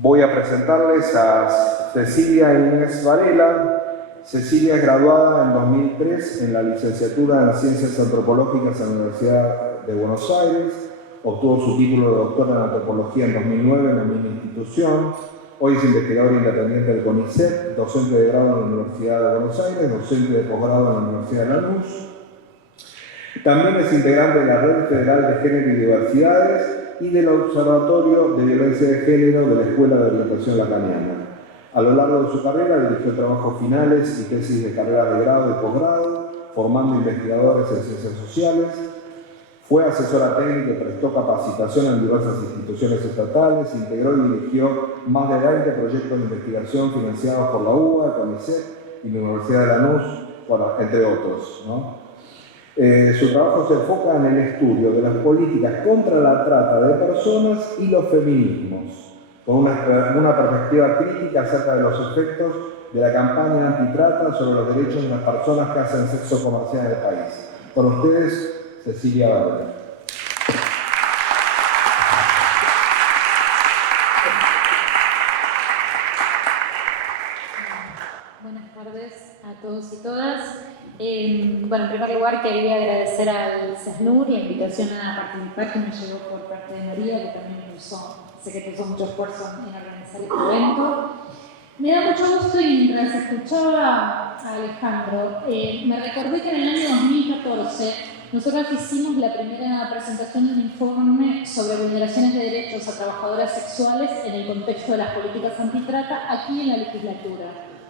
Voy a presentarles a Cecilia Inés Varela. Cecilia es graduada en 2003 en la licenciatura en Ciencias Antropológicas en la Universidad de Buenos Aires. Obtuvo su título de doctora en Antropología en 2009 en la misma institución. Hoy es investigadora independiente del CONICET, docente de grado en la Universidad de Buenos Aires, docente de posgrado en la Universidad de Lanús. También es integrante de la Red Federal de Género y Diversidades y del Observatorio de Violencia de Género de la Escuela de Orientación Lacaniana. A lo largo de su carrera dirigió trabajos finales y tesis de carrera de grado y posgrado, formando investigadores en ciencias sociales. Fue asesora técnica y prestó capacitación en diversas instituciones estatales, integró y dirigió más de 20 proyectos de investigación financiados por la UBA, el CONICET y la Universidad de Lanús, bueno, entre otros, ¿no? Su trabajo se enfoca en el estudio de las políticas contra la trata de personas y los feminismos, con una perspectiva crítica acerca de los efectos de la campaña antitrata sobre los derechos de las personas que hacen sexo comercial en el país. Con ustedes, Cecilia Varela. Buenas tardes a todos y todas. Bueno, en primer lugar quería agradecer al CESNUR y la invitación a participar que me llegó por parte de María, que también sé que puso mucho esfuerzo en organizar este evento. Me da mucho gusto y mientras escuchaba a Alejandro, me recordé que en el año 2014 nosotros hicimos la primera presentación de un informe sobre vulneraciones de derechos a trabajadoras sexuales en el contexto de las políticas antitrata aquí en la legislatura,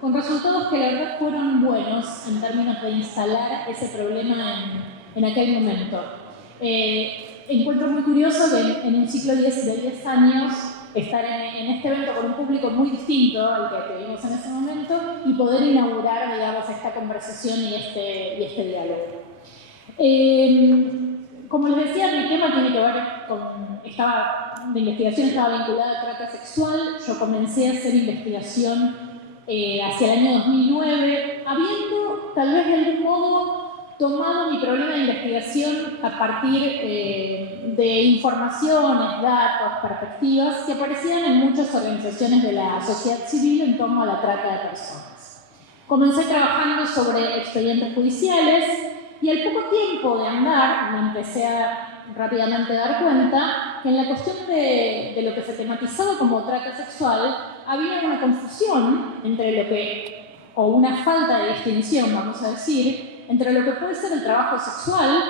con resultados que la verdad fueron buenos en términos de instalar ese problema en aquel momento. Encuentro muy curioso que en un ciclo de 10 años estar en este evento con un público muy distinto al que tuvimos en ese momento y poder inaugurar, digamos, esta conversación y este diálogo. Como les decía, mi tema tiene que ver con... mi investigación estaba vinculada a trata sexual. Yo comencé a hacer investigación hacia el año 2009, habiendo tal vez de algún modo tomado mi problema de investigación a partir de informaciones, datos, perspectivas que aparecían en muchas organizaciones de la sociedad civil en torno a la trata de personas. Comencé trabajando sobre expedientes judiciales y al poco tiempo de andar me empecé a rápidamente dar cuenta que en la cuestión de lo que se tematizaba como trata sexual había una confusión entre lo que, o una falta de distinción, vamos a decir, entre lo que puede ser el trabajo sexual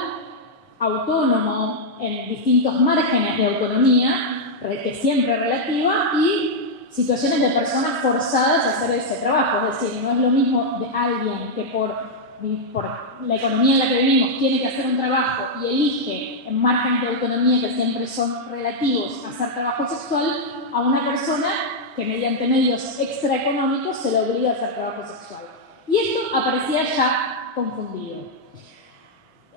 autónomo en distintos márgenes de autonomía, que siempre relativa, y situaciones de personas forzadas a hacer ese trabajo. Es decir, no es lo mismo de alguien que por la economía en la que vivimos tiene que hacer un trabajo y elige en márgenes de autonomía que siempre son relativos a hacer trabajo sexual, a una persona que mediante medios extraeconómicos se le obliga a hacer trabajo sexual. Y esto aparecía ya confundido.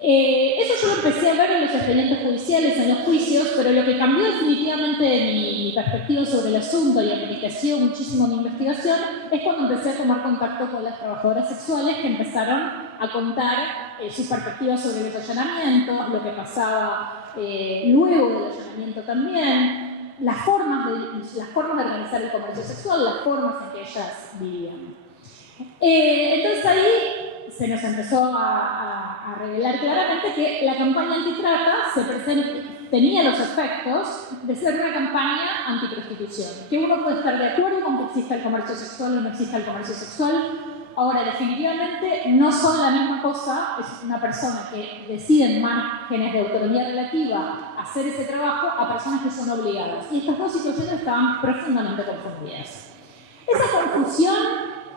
Eso yo lo empecé a ver en los expedientes judiciales, en los juicios, pero lo que cambió definitivamente mi perspectiva sobre el asunto y enriqueció muchísimo mi investigación es cuando empecé a tomar contacto con las trabajadoras sexuales que empezaron a contar sus perspectivas sobre los allanamientos, lo que pasaba luego del allanamiento también, las formas de organizar el comercio sexual, las formas en que ellas vivían. Entonces ahí se nos empezó a revelar claramente que la campaña antitrata tenía los efectos de ser una campaña antiprostitución. Que uno puede estar de acuerdo con que exista el comercio sexual o no exista el comercio sexual. Ahora, definitivamente no son la misma cosa. Es una persona que decide en márgenes de autonomía relativa hacer ese trabajo a personas que son obligadas. Y estas dos situaciones estaban profundamente confundidas. Esa confusión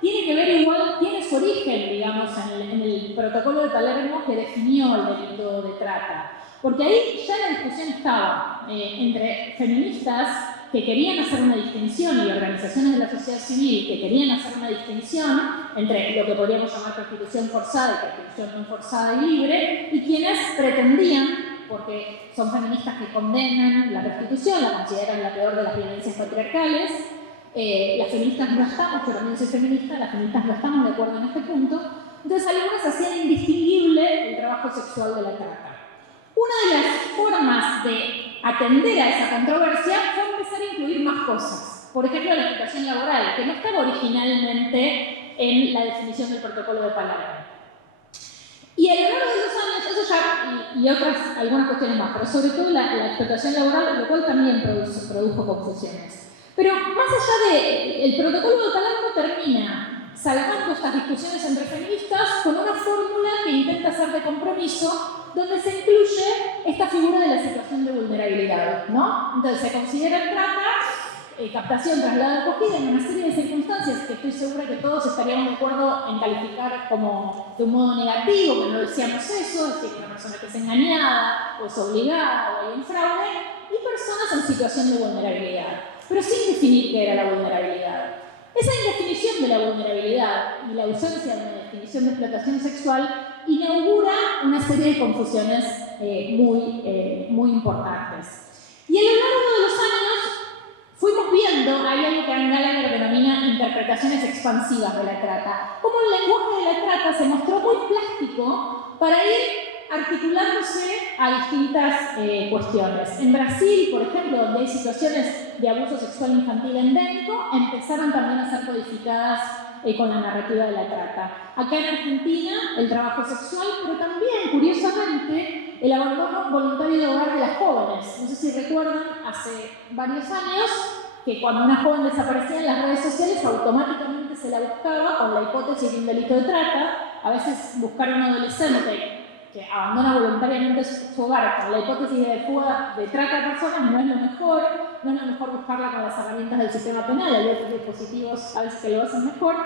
tiene que ver igual, tiene su origen, digamos, en el protocolo de Palermo que definió el delito de trata. Porque ahí ya la discusión estaba entre feministas que querían hacer una distinción y organizaciones de la sociedad civil que querían hacer una distinción entre lo que podríamos llamar prostitución forzada y prostitución no forzada y libre, y quienes pretendían, porque son feministas que condenan la prostitución, la consideran la peor de las violencias patriarcales. Las feministas no estamos, yo también soy feminista, las feministas no estamos de acuerdo en este punto. Entonces algunas hacían indistinguible el trabajo sexual de la trata. Una de las formas de atender a esa controversia fue empezar a incluir más cosas. por ejemplo, la explotación laboral, que no estaba originalmente en la definición del protocolo de Palermo. Y a lo largo de los años, eso ya, y algunas cuestiones más, pero sobre todo la explotación laboral, lo cual también produjo confusiones. Pero más allá de, el protocolo de Palermo termina salvando estas discusiones entre feministas con una fórmula que intenta ser de compromiso, donde se incluye esta figura de la situación de vulnerabilidad, ¿no? Entonces se considera trata, captación, traslado, acogida en una serie de circunstancias que estoy segura que todos estaríamos de acuerdo en calificar como de un modo negativo, que no decíamos eso, es decir, una persona que es engañada, o es obligada, o hay un fraude, y personas en situación de vulnerabilidad, pero sin definir qué era la vulnerabilidad. Esa indefinición de la vulnerabilidad y la ausencia de una definición de explotación sexual inaugura una serie de confusiones muy importantes. Y a lo largo de los años fuimos viendo, hay algo que Gallagher denomina interpretaciones expansivas de la trata, cómo el lenguaje de la trata se mostró muy plástico para ir articulándose a distintas cuestiones. En Brasil, por ejemplo, donde hay situaciones de abuso sexual infantil endémico, empezaron también a ser codificadas con la narrativa de la trata. Acá en Argentina, el trabajo sexual, pero también, curiosamente, el abandono voluntario de hogar de las jóvenes. No sé si recuerdan, hace varios años, que cuando una joven desaparecía en las redes sociales, automáticamente se la buscaba con la hipótesis de un delito de trata. A veces buscar a un adolescente que abandona voluntariamente su hogar con la hipótesis de fuga de trata de personas no es lo mejor buscarla con las herramientas del sistema penal, hay otros dispositivos a veces que lo hacen mejor,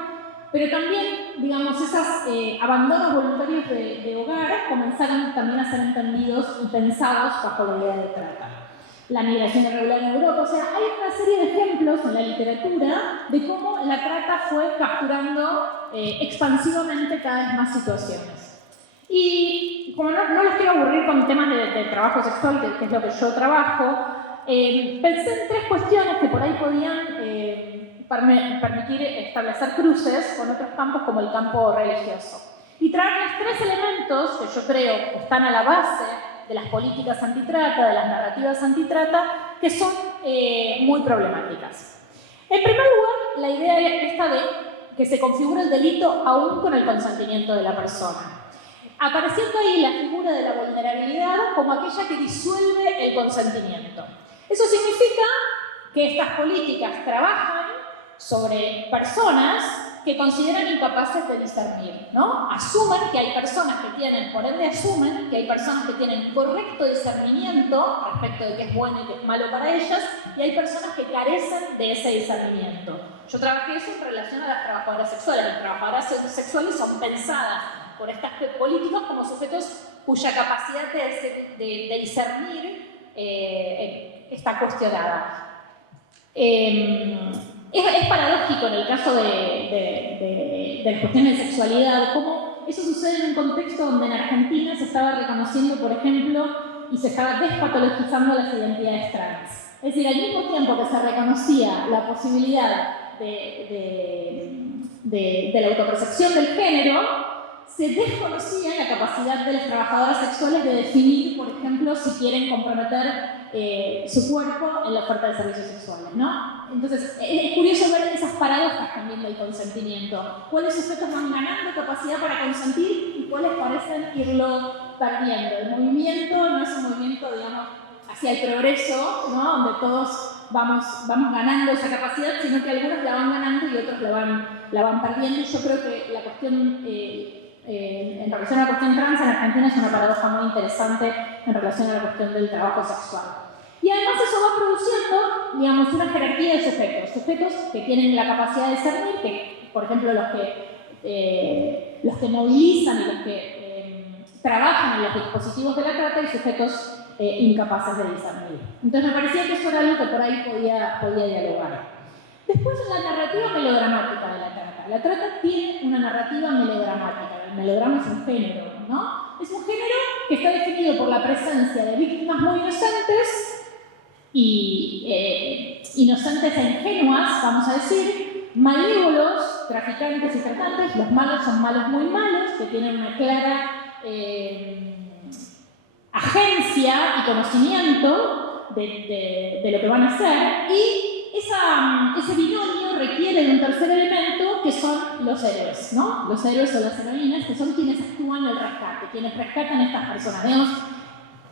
pero también, digamos, esos abandonos voluntarios de hogar comenzaron también a ser entendidos y pensados bajo la idea de trata. La migración irregular en Europa, o sea, hay una serie de ejemplos en la literatura de cómo la trata fue capturando expansivamente cada vez más situaciones. Y como no los quiero aburrir con temas de trabajo sexual, que es lo que yo trabajo, pensé en tres cuestiones que por ahí podían permitir establecer cruces con otros campos como el campo religioso. Y traerles tres elementos que yo creo que están a la base de las políticas antitrata, de las narrativas antitrata, que son muy problemáticas. En primer lugar, la idea esta de que se configura el delito aún con el consentimiento de la persona. Apareciendo ahí la figura de la vulnerabilidad como aquella que disuelve el consentimiento. Eso significa que estas políticas trabajan sobre personas que consideran incapaces de discernir, ¿no? Asumen que hay personas que tienen, por ende asumen que hay personas que tienen correcto discernimiento respecto de qué es bueno y qué es malo para ellas, y hay personas que carecen de ese discernimiento. Yo trabajé eso en relación a las trabajadoras sexuales. Las trabajadoras sexuales son pensadas por estas políticas como sujetos cuya capacidad de discernir está cuestionada. Es paradójico en el caso de las cuestiones de sexualidad, cómo eso sucede en un contexto donde en Argentina se estaba reconociendo, por ejemplo, y se estaba despatologizando las identidades trans. Es decir, al mismo tiempo que se reconocía la posibilidad de la autopercepción del género, se desconocía la capacidad de las trabajadoras sexuales de definir, por ejemplo, si quieren comprometer su cuerpo en la oferta de servicios sexuales, ¿no? Entonces, es curioso ver esas paradojas también del consentimiento. ¿Cuáles sujetos van ganando capacidad para consentir y cuáles parecen irlo perdiendo? El movimiento no es un movimiento, digamos, hacia el progreso, ¿no? Donde todos vamos ganando esa capacidad, sino que algunos la van ganando y otros la van perdiendo. Y yo creo que la cuestión... en relación a la cuestión trans en Argentina es una paradoja muy interesante en relación a la cuestión del trabajo sexual. Y además eso va produciendo, digamos, una jerarquía de sujetos que tienen la capacidad de discernir, que, por ejemplo, los que movilizan y los que trabajan en los dispositivos de la trata, y sujetos incapaces de discernir. Entonces me parecía que eso era algo que por ahí podía dialogar. Después, la narrativa melodramática de la trata. La trata tiene una narrativa melodramática. El melodrama es un género, ¿no? Es un género que está definido por la presencia de víctimas muy inocentes y inocentes e ingenuas, vamos a decir, malévolos, traficantes y tratantes. Los malos son malos muy malos, que tienen una clara agencia y conocimiento de lo que van a hacer, y esa ese binomio requiere de un tercer elemento que son los héroes, ¿no? Los héroes o las heroínas, que son quienes actúan el rescate, quienes rescatan a estas personas. Digamos,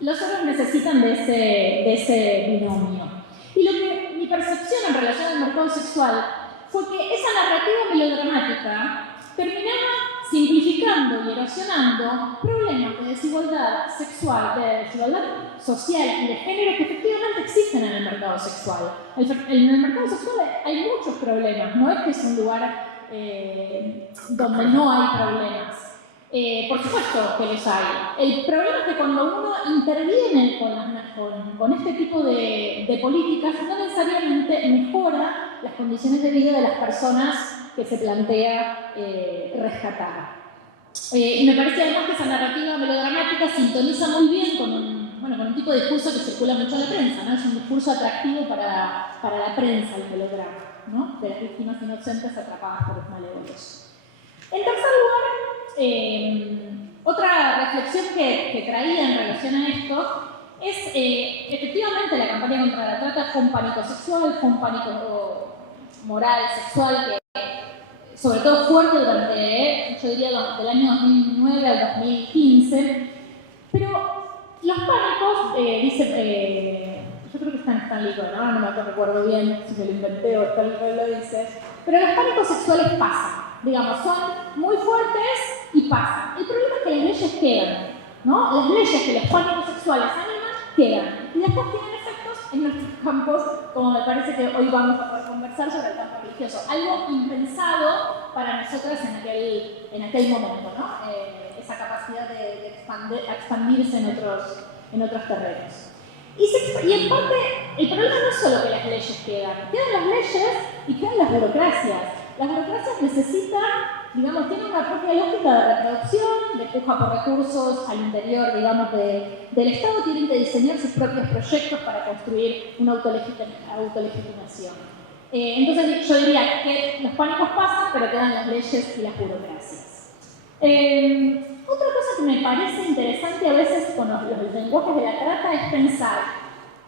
los héroes necesitan de ese binomio. Y mi percepción en relación al mercado sexual fue que esa narrativa melodramática terminaba simplificando y erosionando problemas de desigualdad sexual, de desigualdad social y de género que efectivamente existen en el mercado sexual. En el mercado sexual hay muchos problemas, no es que es un lugar donde no hay problemas. Por supuesto que los hay. El problema es que cuando uno interviene con este tipo de políticas, no necesariamente mejora las condiciones de vida de las personas que se plantea rescatar. Y me parece además que esa narrativa melodramática sintoniza muy bien con un tipo de discurso que circula mucho en la prensa, ¿no? Es un discurso atractivo para la prensa, el melodrama, ¿no? De las víctimas inocentes atrapadas por los malévolos. En tercer lugar, otra reflexión que traía en relación a esto es, efectivamente, la campaña contra la trata fue un pánico sexual, fue un pánico moral, sexual, que sobre todo fuerte durante, yo diría, del año 2009 al 2015, pero los pánicos, yo creo que está en Stanley Cohen, ahora no me recuerdo bien si me lo inventé o Stanley Cohen lo dice, pero los pánicos sexuales pasan, digamos, son muy fuertes y pasan. El problema es que las leyes quedan, ¿no? Las leyes que los pánicos sexuales animan quedan y después tienen efectos en nuestros campos, como me parece que hoy vamos a poder conversar sobre el campo religioso, algo impensado para nosotras en aquel momento, ¿no? Esa capacidad de expandirse en otros terrenos. Y en parte, el problema no es solo que las leyes quedan las leyes y quedan las burocracias. Las burocracias necesitan, digamos, tienen una propia lógica de reproducción, de puja por recursos al interior, digamos, del Estado, tienen que diseñar sus propios proyectos para construir una autolegitimación. Entonces yo diría que los pánicos pasan, pero quedan las leyes y las burocracias. Otra cosa que me parece interesante a veces con los lenguajes de la trata es pensar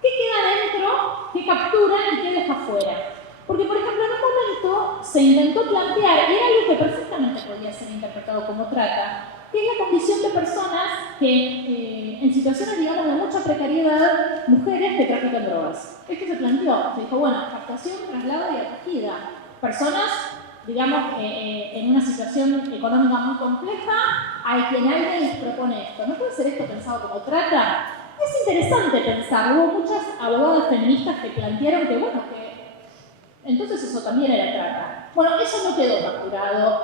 qué queda dentro, qué captura y qué deja fuera. Porque, por ejemplo, en un momento se intentó plantear, y era algo que perfectamente podía ser interpretado como trata, que es la condición de personas que, en situaciones, digamos, de mucha precariedad, mujeres que trafican drogas. Esto se planteó, se dijo, bueno, captación, traslado y acogida. Personas, digamos, en una situación económica muy compleja, a quien alguien les propone esto. ¿No puede ser esto pensado como trata? Es interesante pensar. Hubo muchas abogadas feministas que plantearon que, bueno, que entonces eso también era trata. Bueno, eso no quedó capturado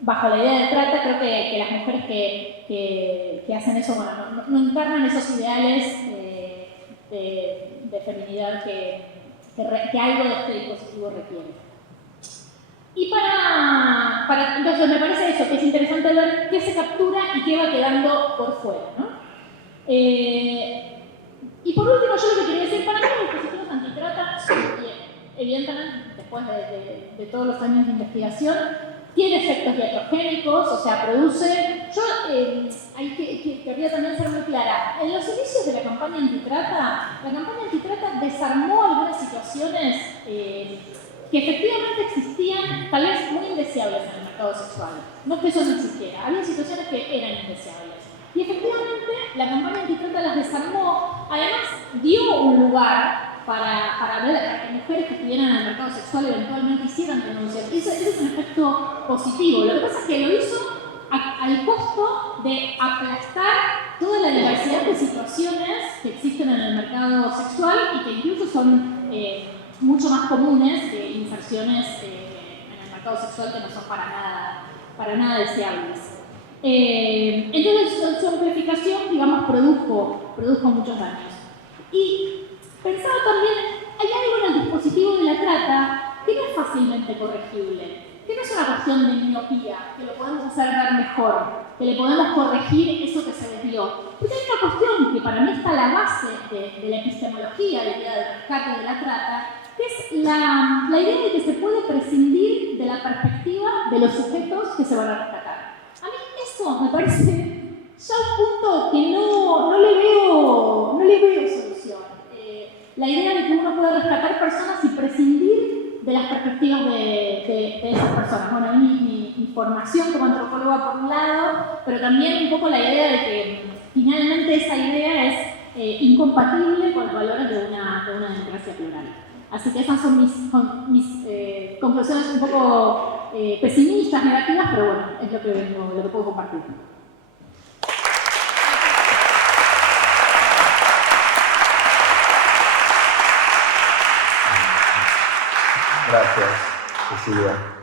bajo la idea de trata. Creo que las mujeres que hacen eso, bueno, no encarnan esos ideales de feminidad que algo de este dispositivo requiere. Y entonces me parece eso, que es interesante ver qué se captura y qué va quedando por fuera, ¿no? Y por último, yo lo que quería decir, para mí los dispositivos antitrata son, evidentemente, después de todos los años de investigación, tiene efectos iatrogénicos, o sea, produce... Yo quería también ser muy clara. En los inicios de la campaña antitrata desarmó algunas situaciones que efectivamente existían, tal vez muy indeseables en el mercado sexual. No es que eso no existiera, había situaciones que eran indeseables. Y efectivamente la campaña antitrata las desarmó, además dio un lugar para que mujeres que estuvieran en el mercado sexual eventualmente hicieran denuncias. Ese es un efecto positivo. Lo que pasa es que lo hizo al costo de aplastar toda la diversidad de situaciones que existen en el mercado sexual y que incluso son mucho más comunes que inserciones en el mercado sexual que no son para nada deseables. Entonces su amplificación, digamos, produjo muchos daños. Y pensaba también, hay algo en el dispositivo de la trata que no es fácilmente corregible, que no es una cuestión de miopía, que lo podemos hacer ver mejor, que le podemos corregir eso que se desvió. Porque hay una cuestión que para mí está a la base de la epistemología de la idea del rescate de la trata, que es la idea de que se puede prescindir de la perspectiva de los sujetos que se van a rescatar. A mí eso me parece ya un punto que no le veo solución. La idea de que uno puede rescatar personas y prescindir las perspectivas de esas personas. Bueno, mi formación como antropóloga por un lado, pero también un poco la idea de que finalmente esa idea es incompatible con los valores de una democracia plural. Así que esas son mis conclusiones un poco pesimistas, negativas, pero bueno, es lo que puedo compartir. Gracias, Cecilia.